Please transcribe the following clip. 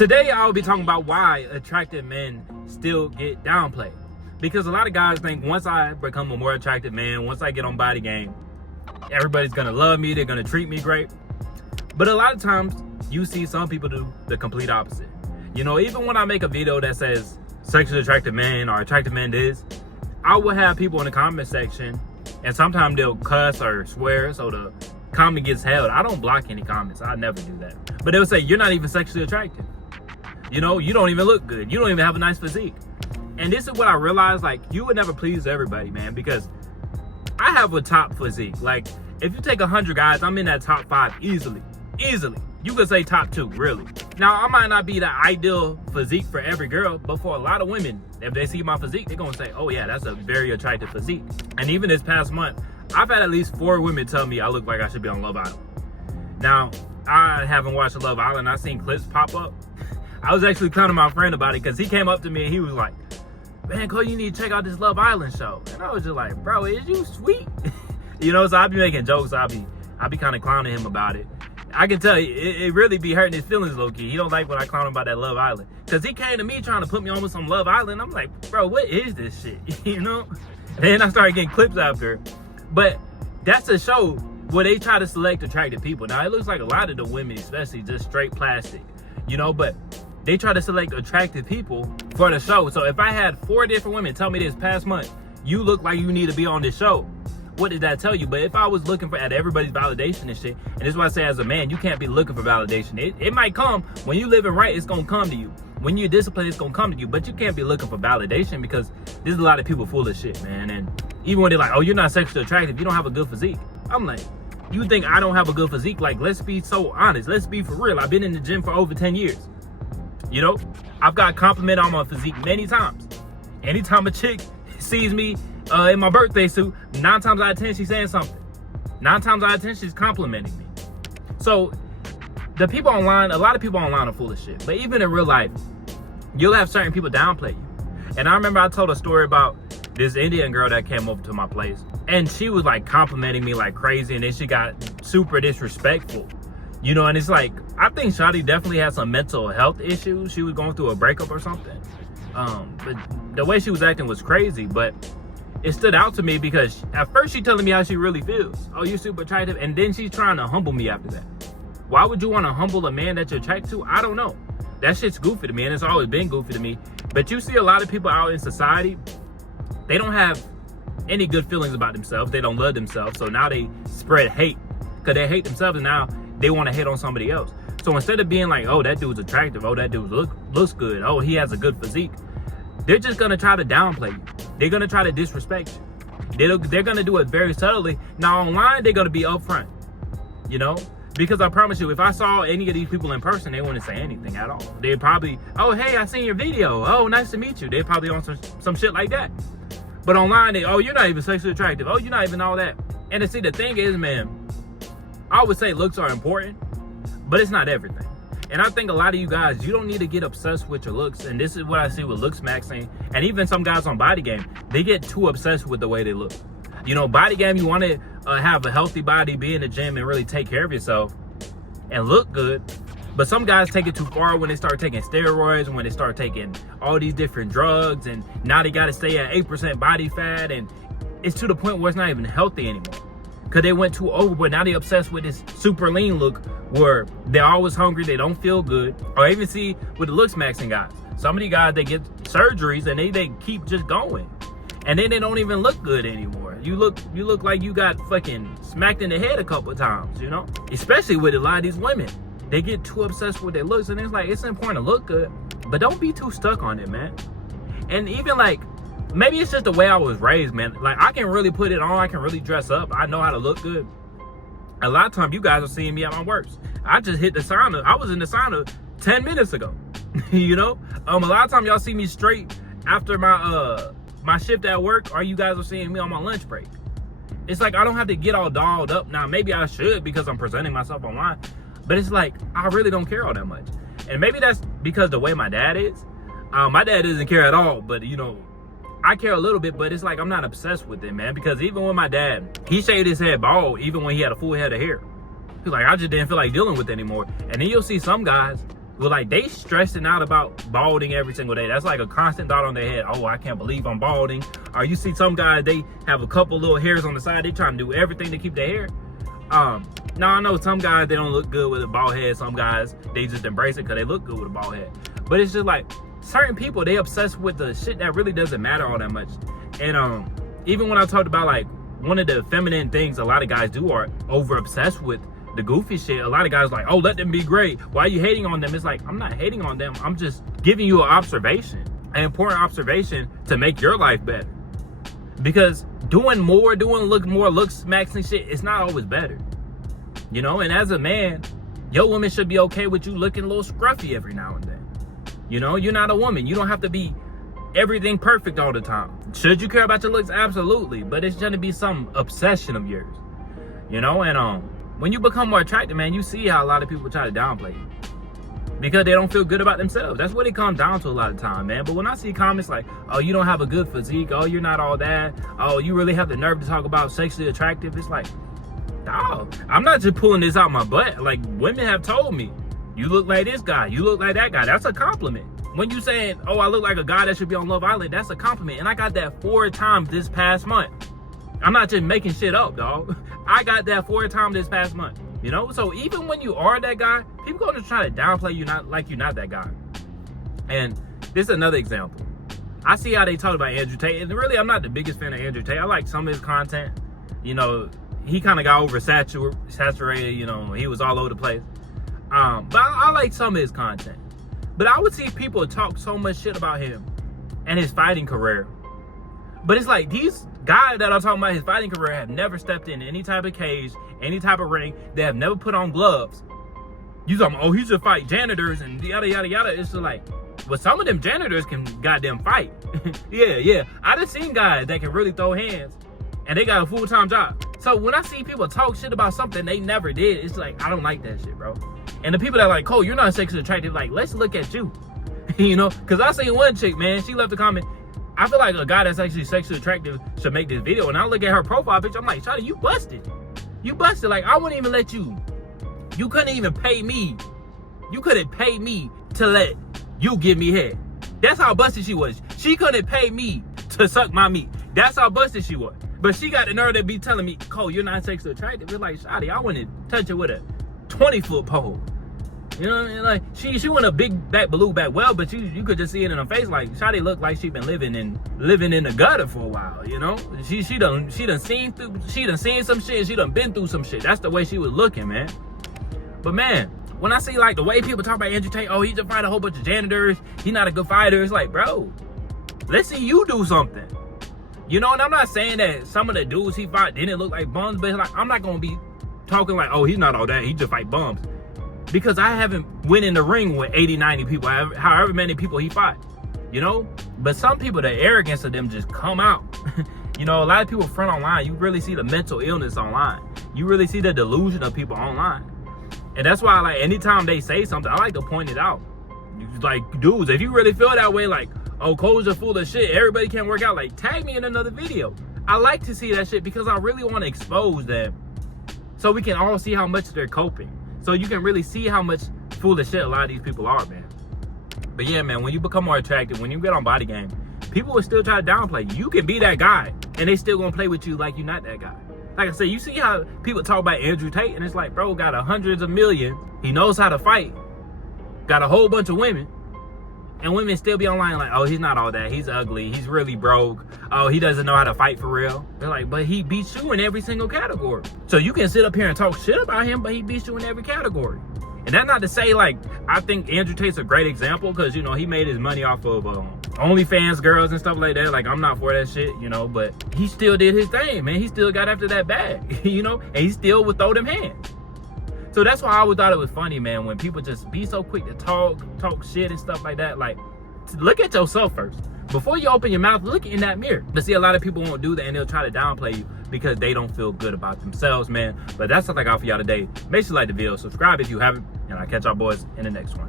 Today, I'll be talking about why attractive men still get downplayed. Because a lot of guys think once I become a more attractive man, once I get on body game, everybody's gonna love me, they're gonna treat me great. But a lot of times, you see some people do the complete opposite. You know, even when I make a video that says sexually attractive men or attractive men this, I will have people in the comment section, and sometimes they'll cuss or swear, so the comment gets held. I don't block any comments, I never do that. But they'll say, you're not even sexually attractive. You know, you don't even look good. You don't even have a nice physique. And this is what I realized, like, you would never please everybody, man, because I have a top physique. Like, if you take 100 guys, I'm in that top 5 easily. You could say top 2, really. Now, I might not be the ideal physique for every girl, but for a lot of women, if they see my physique, they're gonna say, oh yeah, that's a very attractive physique. And even this past month, I've had at least 4 women tell me I look like I should be on Love Island. Now, I haven't watched Love Island. I've seen clips pop up. I was actually clowning my friend about it because he came up to me and he was like, man, Cole, you need to check out this Love Island show. And I was just like, bro, is you sweet? You know, so I'll be making jokes. I'll be kind of clowning him about it. I can tell you, it really be hurting his feelings low-key. He don't like when I clown him about that Love Island. Because he came to me trying to put me on with some Love Island. I'm like, bro, what is this shit? You know? And then I started getting clips after. But that's a show where they try to select attractive people. Now, it looks like a lot of the women, especially, just straight plastic. You know, but they try to select attractive people for the show. So if I had 4 different women tell me this past month, you look like you need to be on this show, what did that tell you? But if I was looking at everybody's validation and shit, and this is why I say as a man, you can't be looking for validation. It might come. When you living right, it's going to come to you. When you're disciplined, it's going to come to you. But you can't be looking for validation because there's a lot of people full of shit, man. And even when they're like, oh, you're not sexually attractive, you don't have a good physique. I'm like, you think I don't have a good physique? Like, let's be so honest. Let's be for real. I've been in the gym for over 10 years. You know, I've got complimented on my physique many times. Anytime a chick sees me in my birthday suit, 9 times out of 10, she's saying something. 9 times out of 10, she's complimenting me. So the people online, a lot of people online are full of shit. But even in real life, you'll have certain people downplay you. And I remember I told a story about this Indian girl that came over to my place. And she was like complimenting me like crazy. And then she got super disrespectful. You know, and it's like, I think Shotty definitely had some mental health issues. She was going through a breakup or something. But the way she was acting was crazy. But it stood out to me because at first she's telling me how she really feels. Oh, you're super attractive. And then she's trying to humble me after that. Why would you want to humble a man that you're attracted to? I don't know. That shit's goofy to me, and it's always been goofy to me. But you see a lot of people out in society, they don't have any good feelings about themselves. They don't love themselves. So now they spread hate because they hate themselves, and now they want to hate on somebody else. So instead of being like, oh, that dude's attractive, oh, that dude looks good, oh, he has a good physique, they're just going to try to downplay you. They're going to try to disrespect you. They're going to do it very subtly. Now, online, they're going to be upfront, you know? Because I promise you, if I saw any of these people in person, they wouldn't say anything at all. They'd probably, oh, hey, I seen your video. Oh, nice to meet you. They're probably on some shit like that. But online, oh, you're not even sexually attractive. Oh, you're not even all that. And see, the thing is, man, I would say looks are important, but it's not everything. And I think a lot of you guys, you don't need to get obsessed with your looks. And this is what I see with looks maxing. And even some guys on body game, they get too obsessed with the way they look. You know, body game, you want to have a healthy body, be in the gym, and really take care of yourself and look good. But some guys take it too far when they start taking steroids, when they start taking all these different drugs, and now they got to stay at 8% body fat. And it's to the point where it's not even healthy anymore. Because they went too overboard. Now they're obsessed with this super lean look where they're always hungry, they don't feel good. Or even see with the looks maxing guys. Some of these guys, they get surgeries and they keep just going. And then they don't even look good anymore. You look like you got fucking smacked in the head a couple of times, you know? Especially with a lot of these women. They get too obsessed with their looks, and it's like, it's important to look good, but don't be too stuck on it, man. And even like, maybe it's just the way I was raised, man. Like, I can really put it on. I can really dress up. I know how to look good. A lot of times, you guys are seeing me at my worst. I just hit the sauna. I was in the sauna 10 minutes ago. You know? A lot of times, y'all see me straight after my shift at work, or you guys are seeing me on my lunch break. It's like, I don't have to get all dolled up. Now, maybe I should because I'm presenting myself online. But it's like, I really don't care all that much. And maybe that's because the way my dad is. My dad doesn't care at all, but, you know, I care a little bit, but it's like I'm not obsessed with it, man. Because even with my dad, he shaved his head bald even when he had a full head of hair. He's like, I just didn't feel like dealing with it anymore. And then you'll see some guys Well, like, they stressing out about balding every single day. That's like a constant thought on their head. Oh, I can't believe I'm balding. Or you see some guys, they have a couple little hairs on the side. They trying to do everything to keep their hair. Now I know some guys, they don't look good with a bald head. Some guys, they just embrace it because they look good with a bald head. But it's just like, certain people, they obsessed with the shit that really doesn't matter all that much. And even when I talked about, like, one of the feminine things a lot of guys do are over obsessed with the goofy shit. A lot of guys like, oh, let them be great. Why are you hating on them? It's like, I'm not hating on them. I'm just giving you an observation, an important observation to make your life better. Because doing more looks, smacks and shit, it's not always better. You know, and as a man, your woman should be okay with you looking a little scruffy every now and then. You know, you're not a woman. You don't have to be everything perfect all the time. Should you care about your looks? Absolutely. But it's going to be some obsession of yours. You know, and when you become more attractive, man, you see how a lot of people try to downplay you. Because they don't feel good about themselves. That's what it comes down to a lot of time, man. But when I see comments like, oh, you don't have a good physique. Oh, you're not all that. Oh, you really have the nerve to talk about sexually attractive. It's like, dog, I'm not just pulling this out my butt. Like, women have told me, you look like this guy. You look like that guy. That's a compliment. When you saying, oh, I look like a guy that should be on Love Island, that's a compliment. And I got that 4 times this past month. I'm not just making shit up, dog. I got that 4 times this past month. You know, so even when you are that guy, people gonna try to downplay you, not like you're not that guy. And this is another example. I see how they talk about Andrew Tate, and really, I'm not the biggest fan of Andrew Tate. I like some of his content. You know, he kind of got oversaturated. You know, he was all over the place. But I like some of his content. But I would see people talk so much shit about him and his fighting career. But it's like, these guys that are talking about his fighting career have never stepped in any type of cage, any type of ring. They have never put on gloves. You talking, oh, he should fight janitors and yada, yada, yada. It's just like, well, some of them janitors can goddamn fight. Yeah. I done seen guys that can really throw hands and they got a full-time job. So when I see people talk shit about something they never did, it's like, I don't like that shit, bro. And the people that are like, Cole, you're not sexually attractive, like, let's look at you. You know, because I seen one chick, man, she left a comment. I feel like a guy that's actually sexually attractive should make this video. And I look at her profile picture, I'm like, Shotty, you busted. You busted. Like, I wouldn't even let you. You couldn't even pay me. You couldn't pay me to let you give me head. That's how busted she was. She couldn't pay me to suck my meat. That's how busted she was. But she got the nerve to be telling me, Cole, you're not sexually attractive. It's like, Shotty, I wouldn't touch her with a 20-foot pole. You know what I mean? Like, she went a big back blue back well, but you could just see it in her face. Like, Shotty looked like she been living in the gutter for a while. You know, she done seen some shit. She done been through some shit. That's the way she was looking, man. But man, when I see like the way people talk about Andrew Tate, oh, he just fight a whole bunch of janitors. He not a good fighter. It's like, bro, let's see you do something. You know, and I'm not saying that some of the dudes he fought didn't look like bums, but it's like, I'm not gonna be talking like, oh, he's not all that. He just fight bums. Because I haven't went in the ring with 80, 90 people, however many people he fought, you know? But some people, the arrogance of them just come out. You know, a lot of people front online. You really see the mental illness online. You really see the delusion of people online. And that's why, like, anytime they say something, I like to point it out. Like, dudes, if you really feel that way, like, oh, Cole's are full of shit, everybody can't work out, like, tag me in another video. I like to see that shit because I really want to expose them so we can all see how much they're coping. So you can really see how much full of shit a lot of these people are, man. But yeah, man, when you become more attractive, when you get on body game, people will still try to downplay you. You can be that guy, and they still gonna play with you like you're not that guy. Like I said, you see how people talk about Andrew Tate, and it's like, bro, got hundreds of millions. He knows how to fight. Got a whole bunch of women. And women still be online like, oh, he's not all that. He's ugly. He's really broke. Oh, he doesn't know how to fight for real. They're like, but he beats you in every single category. So you can sit up here and talk shit about him, but he beats you in every category. And that's not to say, like, I think Andrew Tate's a great example because, you know, he made his money off of OnlyFans girls and stuff like that. Like, I'm not for that shit, you know, but he still did his thing, man. He still got after that bag, you know, and he still would throw them hands. So that's why I always thought it was funny, man, when people just be so quick to talk shit and stuff like that. Like, look at yourself first. Before you open your mouth, look in that mirror. But see, a lot of people won't do that, and they'll try to downplay you because they don't feel good about themselves, man. But that's what I got for y'all today. Make sure you like the video, subscribe if you haven't, and I'll catch y'all boys in the next one.